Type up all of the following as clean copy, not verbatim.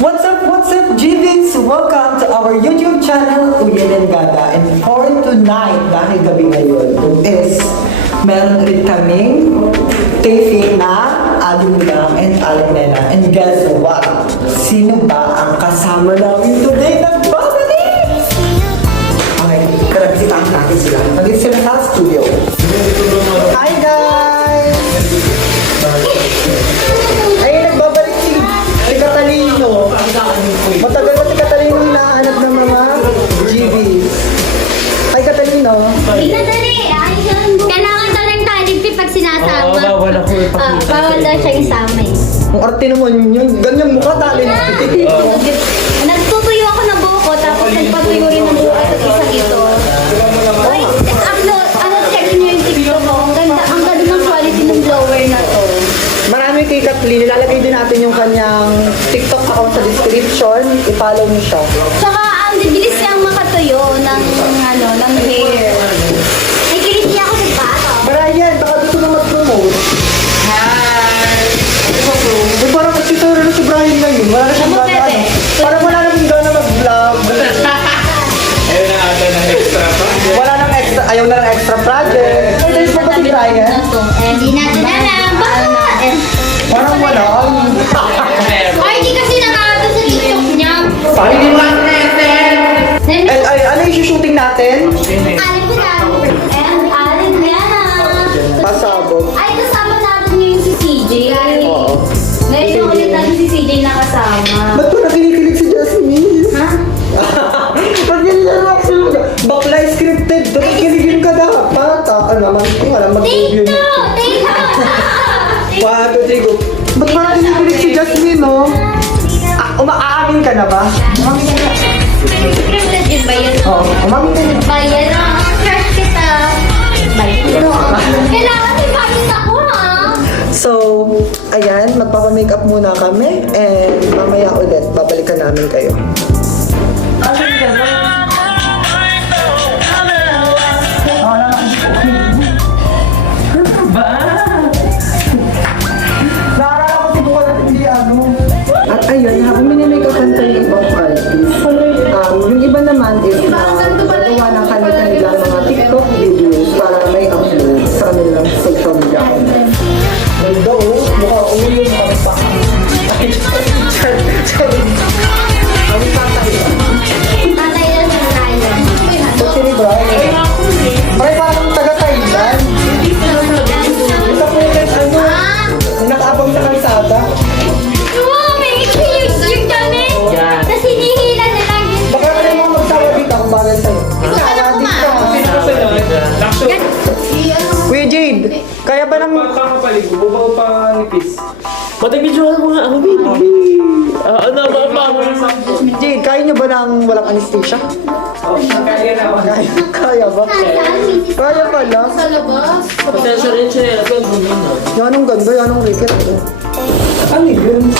What's up, GVs? Welcome to our YouTube channel, Uyen and Gada. And for tonight, dahil gabi ngayon, is meron ulit kaming taping na Aling Lang and Aling Nena. And guess what? Sino ba ang kasama namin today na babalik? Okay, karabisitaan natin sila. Nandito sila sa studio. Hi guys! Ay, nagbabalik si Catalino. Matagal na si Catalino hinahanap ng mga GVs. Hi Catalino. Dali. Kailangan daw ng talipin pag sinasama. Bawal ako ipakita. Bawal daw siya isama eh. Ang arte naman yun. Ganyang mukha talent. Nagtutuyo ako ng buko, tapos nagpatuyo rin ng buko at isa dito. Ay, upload, check niyo yung TikTok ko. Ang ganda ng quality ng blower na to. Marami kay Kathleen. Ilalagay din natin yung kanyang TikTok account sa description. I-follow niyo siya. Tsaka, ang bilis niyang makatuyo ng hair. Ay, kiliti ako sa bata. Brian, baka gusto na mag-promote. Uy, parang magsituro na si Brian ngayon. Wala na siyang Ano, gana. Pepe? Parang wala nang gana mag-vlog. Ayun na ata ng extra pa. Wala nang extra, ayaw na ng extra project. Ay, dahil pa ba si Brian? Hindi natin alam. Bakit? Parang wala. Ay, di kasi nakakato sa TikTok niya. Ay, ano yung shooting natin? Alin ko lang. And alin yan. Pasabog. Ay, kasama natin ngayon si CJ. Oo. Ngayon yung ulit natin si CJ nakasama. Ba't ko nakinikilig si Jasmine? Ha? Ba't yan lang ako? Bakla scripted. Dapat kiligin ka dapat. Ano naman? Yung alam mag-review Take niya. two! Take two! 1, 2, 3, go. Ba't parang kinikilig si Jasmine, no? Umaamin ka na ba? Umamin ka na. Scripted yun ba yun? Oo, umamin ka na. Bayan na. Crush kita. Bayan mo. Kailangan i-bakit ako, ha? So, ayan, magpapamakeup muna kami and mamaya ulit, babalikan namin kayo. At ayun, habang minimakeupan tayo ng ibang artist, yung iba naman is nagawa ng kanilang mga TikTok videos para may upload sa kanilang social media. Ganda oh, mukha ulo yung pagpak. Ang tatay. Tatay na sa tayo. So, sini Brian. Brian, parang taga-Thailand. Isa po yung nakaabang sa kalsada. Wow, may yung dami. Yan. Tapos hinihila na lang yun. Baka ka rin mga magsawa dito akong bagay sa'yo. Kuya Jade, kaya ba ng... Paligo, bubaw pa nipis. Matagidyohan mo nga ako, baby. Ano ba? Jade, kaya niyo ba ng walang anesthesia? Kaya na ako. Kaya ba? Kaya pala. Sa labas. Pasensya rin siya. Yan ang ganda, yan ang ricket. Ano yun?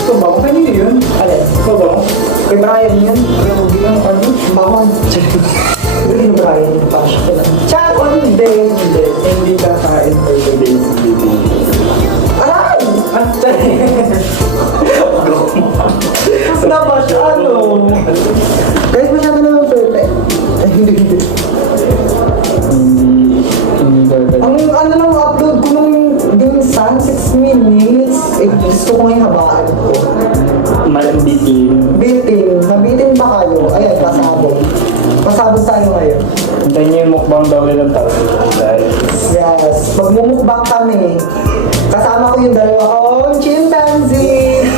Ito ba? Kanino yun? Alin? Ito ba? Kay Brian yun. Kaya hindi lang ano? Bawang. Hindi na Brian yung pasok ko lang. Chat! Hindi. Hindi ka kain for the days baby. Aray! Nabash, ano? Guys, masyado naman pwede. Ay, hindi. Ang ano lang upload ko nung minsan, 6 minutes. Eh, gusto ko ngayon habaan ko. Malambitin. Nabitin ba kayo? Ayan, pasabog. Pasabog tayo ngayon. Hintayin niyo yung mukbang daw ilang tao. Yes, magmumukbang kami. Kasama ko yung dalawa kong chimpanzee.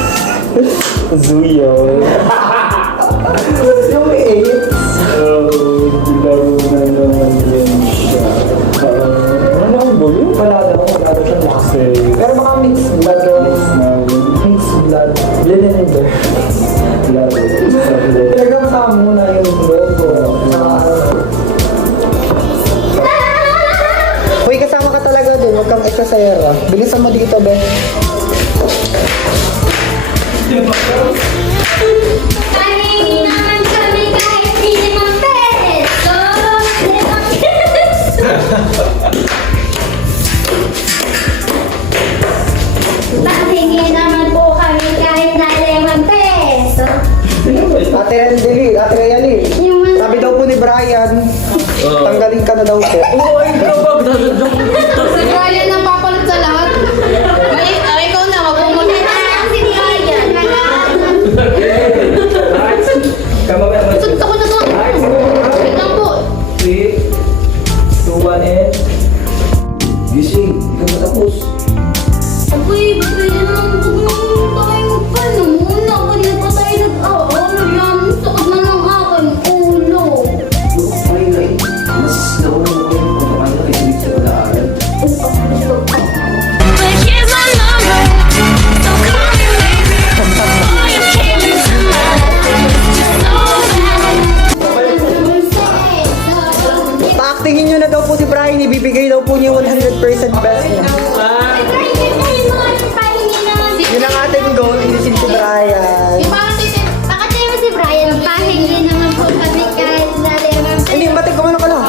Zuyo. Yung 8. Laro na naman yan siya. Ano ang bulo? Wala daw siyang lasa. Kasi Pero baka mixed blood. Mixed blood. Blender. laro. Pinagkakasama muna yung logo. Uy, kasama ka talaga dun. Huwag kang eksasayera. Bilisan mo dito, Ben. Kahingi naman kami kahit limang peso. Pahingi naman po kami kahit na 5 peso. Ate Angeli, Ate Rayali. Sabi daw po ni Brian, tanggalin ka na daw po. Oo, ay, kapag dadadyak. Si Brian ang papalit sa lahat. Ikaw na, wag mong mag-ina. Si Brian. Suntok ko na to. Wait lang po. 3, 2, 1, and... Gising, hindi ka matapos. Uy, Brian naman, huwag tayo magpano muna. Hindi pa tayo nag-ano yan. Sakot na ng aking ulo. Ay, mas nauna ko yung pagkakala kay Silip sa pag-aaral. But here's my number, so call me maybe. Before you came into my life, just know that. Paaktingin nyo na daw po si Brian, ibibigay daw po niya 100% best niya. Yun ang ating goal, inisin si Brian. Yung parang titin. Pakatay mo si Brian. Pahingi naman po kami kahit nalimang. Hindi, batik kumano ka lang.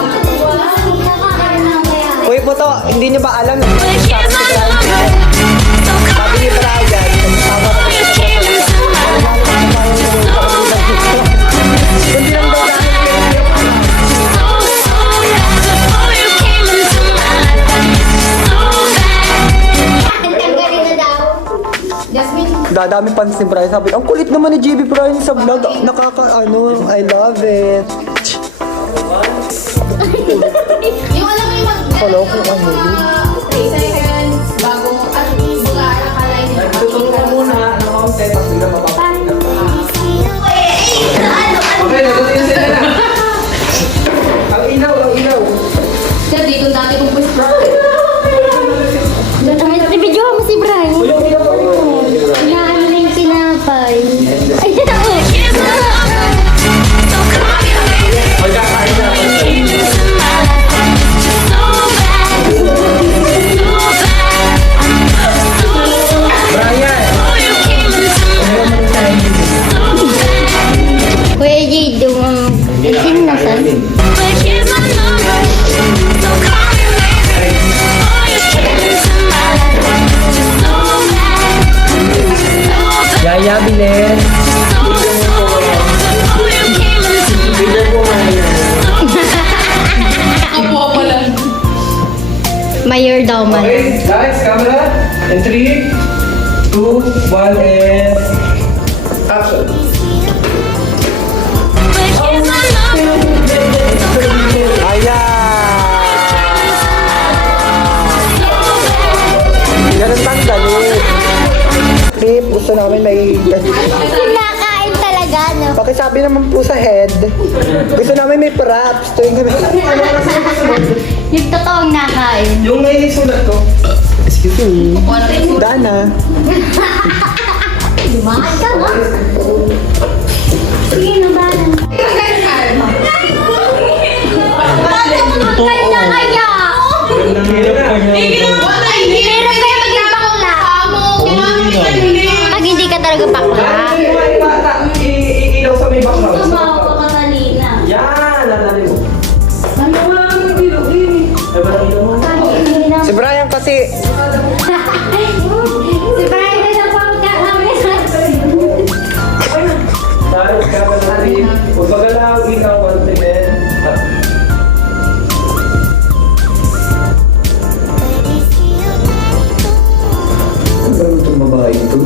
Nakakain na kaya. Uy po to, hindi nyo ba alam? But here's my number, so call Sabi ni me Brian, tama before you came into my life, just know that. Kundi lang daw dahil So bad before you came into my life, so bad. Ang tanggalin na daw. Jasmine. dadami fans ni Brian. Sabi, ang kulit naman ni JB Brian sa vlog. I love it. Yung alam mo yung Follow ko ano. 3 seconds bago mo at buga akala hindi Nagtuturo ka muna ng kaunti, tapos bigla mapapakita. Ano? Okay, nagutin sila na. Ang ilaw, ang ilaw. Sir, dito dati kong push bro. Video mo si Brian. Yung ilaw, ang ilaw. Inaano na yung tinapay. Ay, Here's my number, so call me maybe. Magkakain na. Came into my life, just so bad, so bad, so Brian! before you came into my life, so bad. Kuya Jade, isin na sa. But here's my number, so call me maybe. Before you came into my life, just so bad, so bad, Yaya, bilhin. so bad. Before you came into my life, Ako pala. Mayor daw man. Okay, guys, camera. In 3, 2, 1, and... Action. but here's my number, so call me Ganun tanggalin. Babe, gusto namin may... Kinakain talaga, no? Pakisabi naman po sa head. Gusto namin may props. Tuwing kami... Yung totoong nakain. Yung may sulat ko. Excuse me. Dana. Lumakas ka, ha? Sige na ba? Bakit mo magkanda kaya? Pero kaya maging bakla. Pag hindi ka talaga bakla. Ilaw sa may background. Tumawa ka Catalina. Yan, lalalim mo. Ano nga ang ilaw Ay, walang ilaw mo. Si Brian kasi... Si Brian na sa pagkakamit. Tayo, camera natin. Huwag magalaw, ilaw, konti din. Ang gano'n itong babae ito.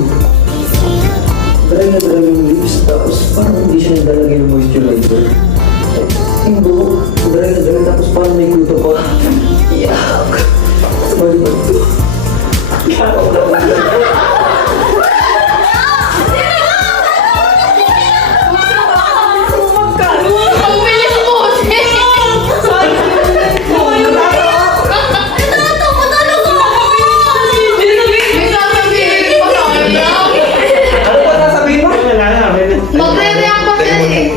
Dahil nagdala yung lips, tapos parang hindi siya nagdalagay ng moisturizer. Yung buhok, dahil tapos parang may kuto pa. Yak! Sabay ba ito? Ang bilis mo. May sasabihin pa sa kanya. Ano ba nasabihin mo? Wala na, Magre-react pa siya eh.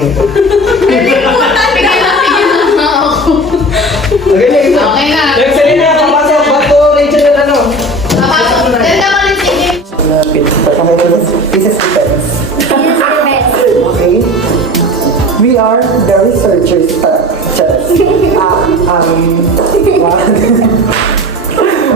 Pwede po, tigil na ako. Okay na. Next, Selena, papasok. Bato, Rachel, at ano? Napasok. Ganda ka rin sige. Lapit. This is defense. Okay? We are the researchers.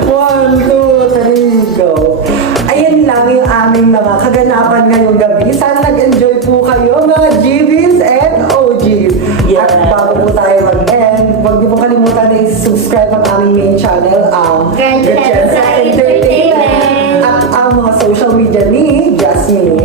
One, two, three, go. Ayan lang yung aming mga kaganapan ngayong gabi. Sana nag-enjoy po kayo. kayo mga GBs and OGs. At bago po tayo mag-end, huwag niyo po kalimutan na i-subscribe ang aming main channel, ang Gretchen's Entertainment. At ang mga social media ni Jasmine.